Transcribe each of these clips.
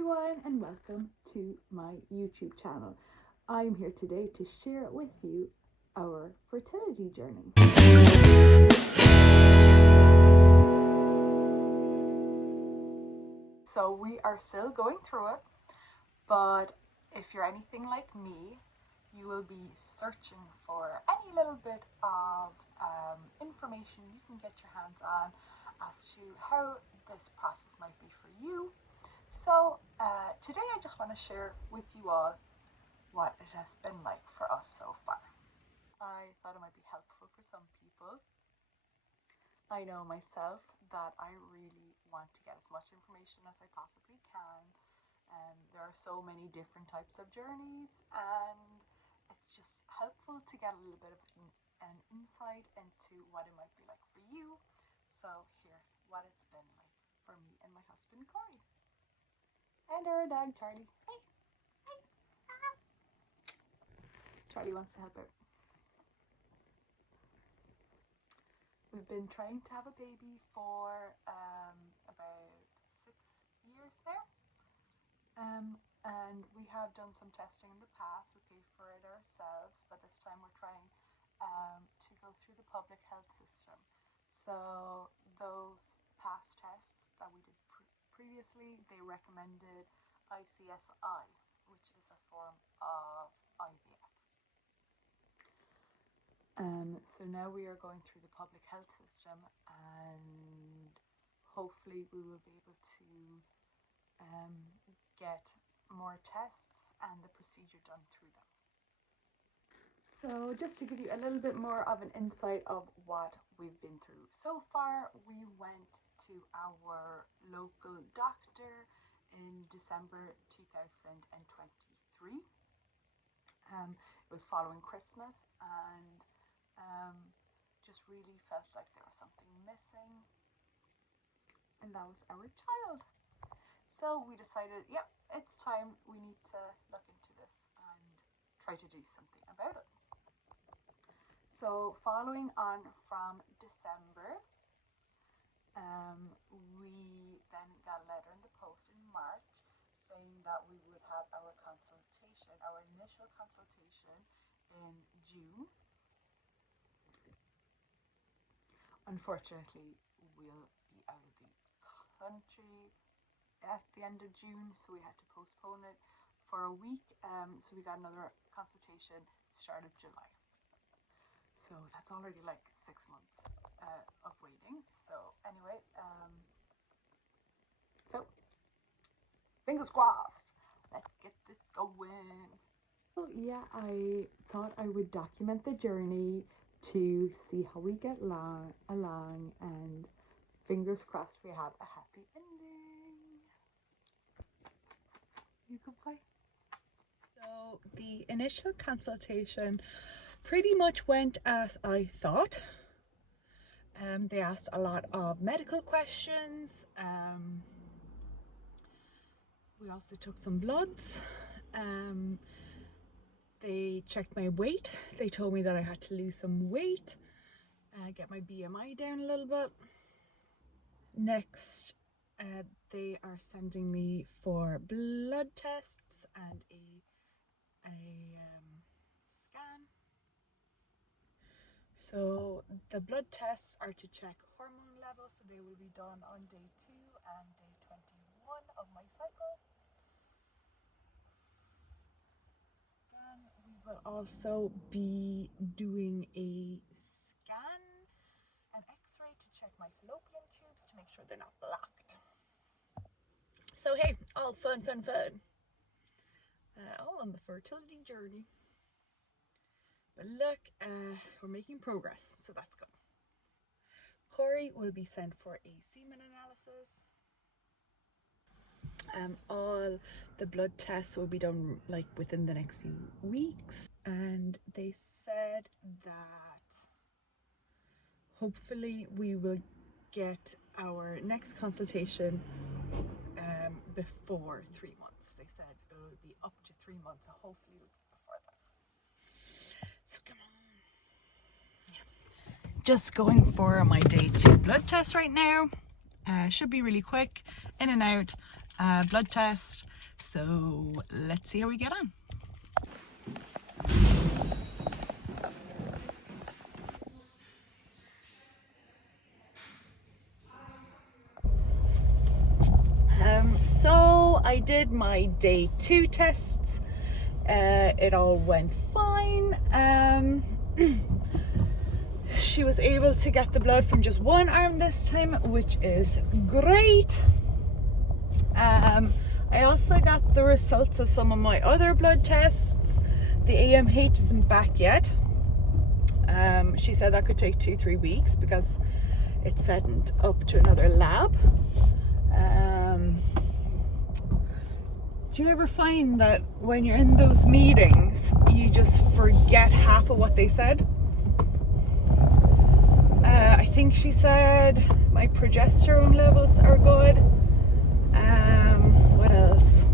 everyone and welcome to my YouTube channel. I'm here today to share with you our fertility journey. So we are still going through it, but if you're anything like me, you will be searching for any little bit of information you can get your hands on as to how this process might be for you. So today I just want to share with you all what it has been like for us so far. I thought it might be helpful for some people. I know myself that I really want to get as much information as I possibly can. There are so many different types of journeys, and it's just helpful to get a little bit of an insight into what it might be like for you. So here's what it's been like for me and my husband Corey. And our dog Charlie. Hey, hey, Charlie wants to help out. We've been trying to have a baby for about 6 years now. And we have done some testing in the past. We paid for it ourselves, but this time we're trying to go through the public health system. So those past tests that we did previously, they recommended icsi, which is a form of IVF. So now we are going through the public health system, and hopefully we will be able to get more tests and the procedure done through them. So just to give you a little bit more of an insight of what we've been through so far, we went to our local doctor in December 2023. It was following Christmas, and just really felt like there was something missing, and that was our child. So we decided, yep, it's time, we need to look into this and try to do something about it. So following on from December, we then got a letter in the post in March saying that we would have our consultation, our initial consultation in June. Unfortunately, we'll be out of the country at the end of June, so we had to postpone it for a week. So we got another consultation start of July. So that's already like 6 months of waiting. So anyway, so fingers crossed. Let's get this going. So yeah, I thought I would document the journey to see how we get along, and fingers crossed we have a happy ending. You can play. So the initial consultation pretty much went as I thought. They asked a lot of medical questions. We also took some bloods. They checked my weight. They told me that I had to lose some weight, get my BMI down a little bit. Next, they are sending me for blood tests and a scan. So the blood tests are to check hormone levels, so they will be done on day 2 and day 21 of my cycle. Then we will also be doing a scan, an x-ray to check my fallopian tubes to make sure they're not blocked. So hey, all fun. All on the fertility journey. But look, we're making progress, so that's good. Corey will be sent for a semen analysis. All the blood tests will be done like within the next few weeks, and they said that hopefully we will get our next consultation before 3 months. They said it will be up to 3 months, so hopefully it will be before that. So come on. Yeah. Just going for my day 2 blood test right now. Should be really quick, in and out. blood test. So let's see how we get on. So I did my day 2 tests. It all went fine. She was able to get the blood from just one arm this time, which is great. I also got the results of some of my other blood tests. The AMH isn't back yet. She said that could take 2-3 weeks because it's sent up to another lab. Do you ever find that when you're in those meetings, you just forget half of what they said? I think she said my progesterone levels are good. What else?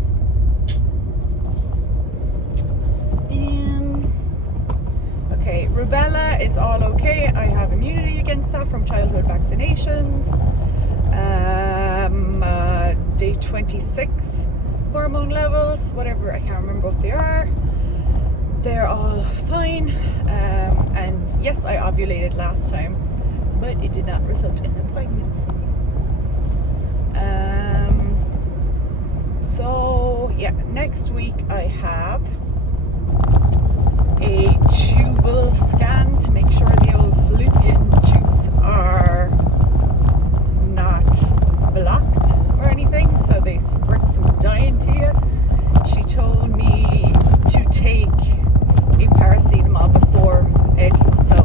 Okay, rubella is all okay. I have immunity against that from childhood vaccinations. Day 26 hormone levels, whatever, I can't remember what they are. They're all fine. And yes, I ovulated last time, but it did not result in a pregnancy. So yeah, next week I have a tubal scan to make sure the old fallopian tubes are not blocked or anything, so they squirt some dye into you. She told me to take a paracetamol before it, so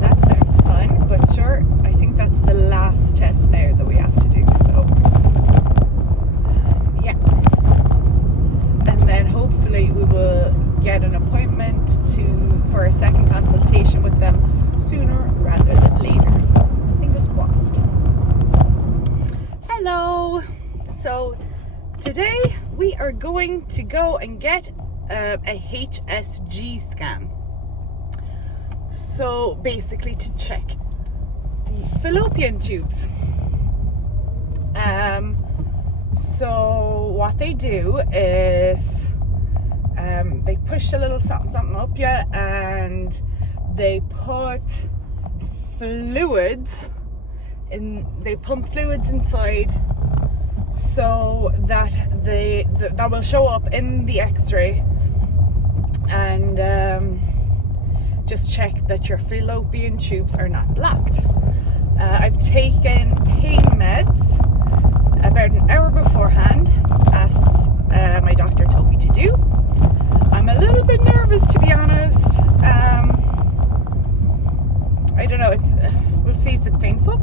that sounds fun. But sure, I think that's the last test now that we have to do, so yeah. And then hopefully we will get an appointment for a second consultation with them sooner rather than later. Fingers crossed. Hello! So today we are going to go and get a HSG scan. So basically to check the fallopian tubes. So what they do is they push a little something up you, and they put fluids in. They pump fluids inside, so that that will show up in the X-ray, and just check that your fallopian tubes are not blocked. I've taken pain meds about an hour beforehand, as my doctor told me to do. I'm a little bit nervous, to be honest. I don't know, we'll see if it's painful.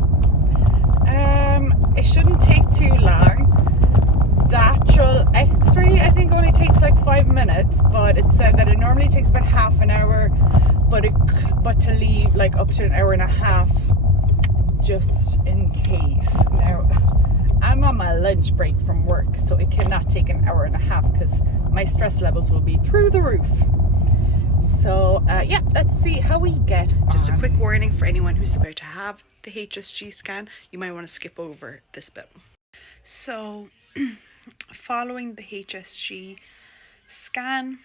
It shouldn't take too long. The actual X-ray, I think, only takes like 5 minutes, but it said that it normally takes about half an hour, but to leave like up to an hour and a half, just in case. Now, I'm on my lunch break from work, so it cannot take an hour and a half because my stress levels will be through the roof. So yeah, let's see how we get on. Just a quick warning for anyone who's about to have the HSG scan, you might want to skip over this bit. So following the HSG scan,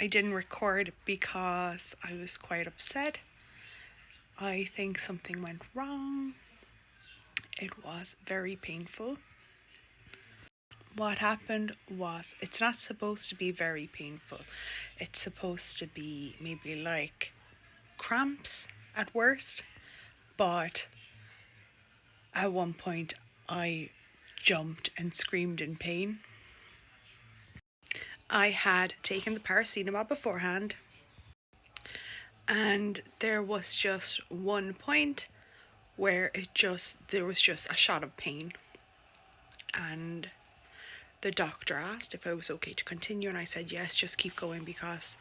I didn't record because I was quite upset. I think something went wrong. It was very painful. What happened was, it's not supposed to be very painful. It's supposed to be maybe like cramps at worst, but at one point I jumped and screamed in pain. I had taken the paracetamol beforehand, and there was just one point where there was just a shot of pain, and the doctor asked if I was okay to continue, and I said yes, just keep going because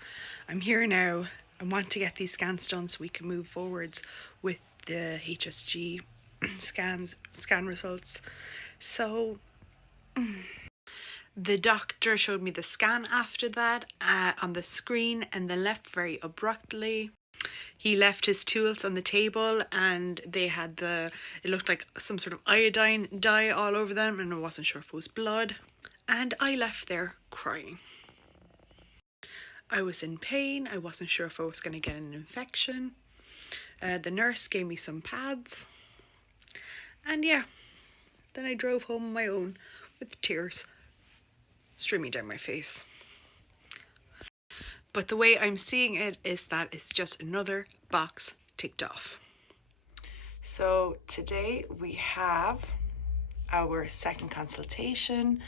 I'm here now. I want to get these scans done so we can move forwards with the HSG scan results. So the doctor showed me the scan after that on the screen and then left very abruptly. He left his tools on the table and they had it looked like some sort of iodine dye all over them, and I wasn't sure if it was blood. And I left there crying. I was in pain. I wasn't sure if I was going to get an infection. The nurse gave me some pads. And yeah, then I drove home on my own with tears streaming down my face. But the way I'm seeing it is that it's just another box ticked off. So today we have our second consultation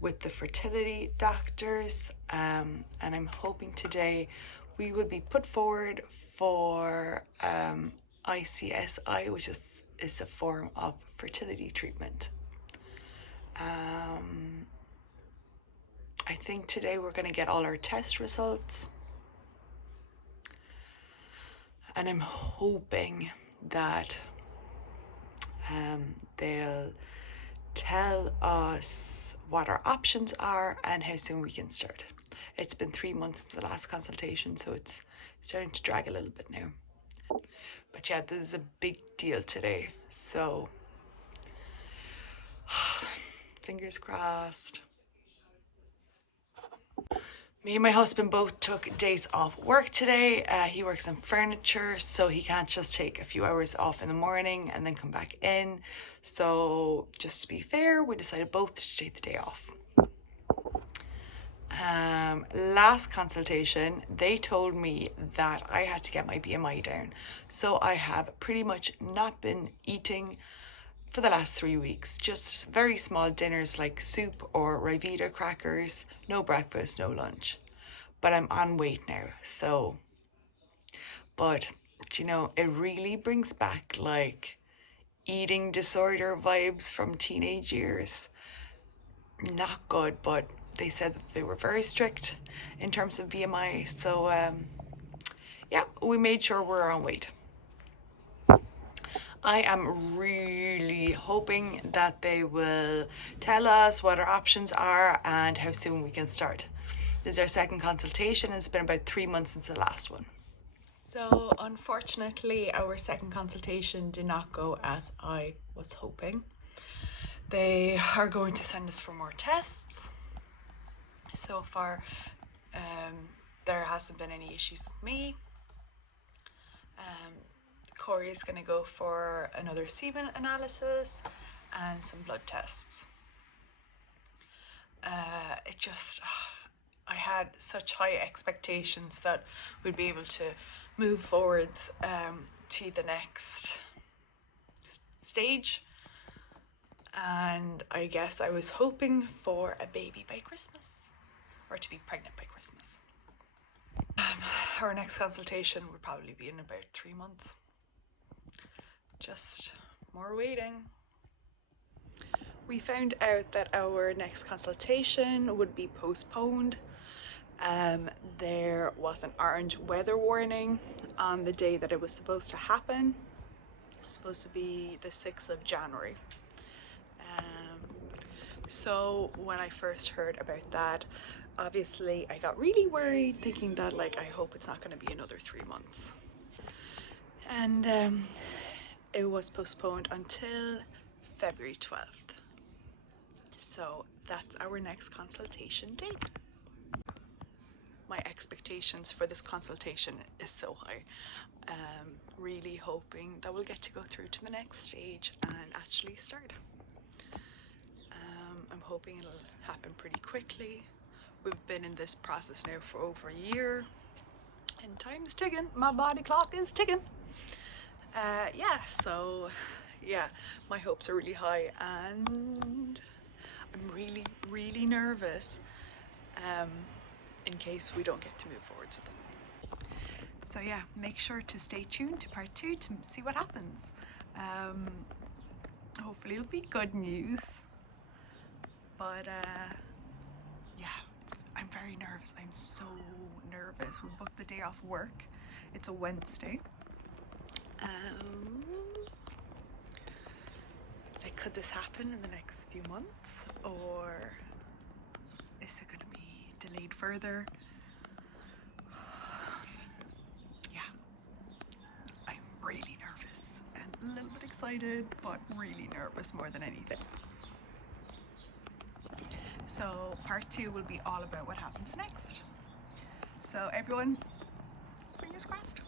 with the fertility doctors, and I'm hoping today we will be put forward for icsi, which is a form of fertility treatment. I think today we're going to get all our test results, and I'm hoping that they'll tell us what our options are and how soon we can start. It's been 3 months since the last consultation, so it's starting to drag a little bit now. But yeah, this is a big deal today, so fingers crossed. Me and my husband both took days off work today. He works in furniture, so he can't just take a few hours off in the morning and then come back in. So just to be fair, we decided both to take the day off. Last consultation, they told me that I had to get my BMI down. So I have pretty much not been eating for the last 3 weeks. Just very small dinners like soup or Rivita crackers, no breakfast, no lunch. But I'm on weight now, so. But, you know, it really brings back like eating disorder vibes from teenage years. Not good, but they said that they were very strict in terms of BMI. So yeah, we made sure we're on weight. I am really hoping that they will tell us what our options are and how soon we can start. This is our second consultation. It's been about 3 months since the last one. So unfortunately, our second consultation did not go as I was hoping. They are going to send us for more tests. So far, there hasn't been any issues with me. Corey is going to go for another semen analysis and some blood tests. I had such high expectations that we'd be able to move forwards to the next stage, and I guess I was hoping for a baby by Christmas, or to be pregnant by Christmas. Our next consultation would probably be in about 3 months. Just more waiting. We found out that our next consultation would be postponed. There was an orange weather warning on the day that it was supposed to happen. It was supposed to be the 6th of January. So when I first heard about that, obviously I got really worried, thinking that like I hope it's not going to be another 3 months. And it was postponed until February 12th. So that's our next consultation date. My expectations for this consultation is so high. Really hoping that we'll get to go through to the next stage and actually start. I'm hoping it'll happen pretty quickly. We've been in this process now for over a year, and time's ticking. My body clock is ticking. Yeah, my hopes are really high, and I'm really nervous in case we don't get to move forward with them. So yeah, make sure to stay tuned to part 2 to see what happens. Hopefully it'll be good news, but yeah, I'm very nervous. I'm so nervous. We booked the day off work. It's a Wednesday. Like, could this happen in the next few months, or is it going to be delayed further? Yeah, really nervous and a little bit excited, but really nervous more than anything. So part 2 will be all about what happens next. So everyone, fingers crossed.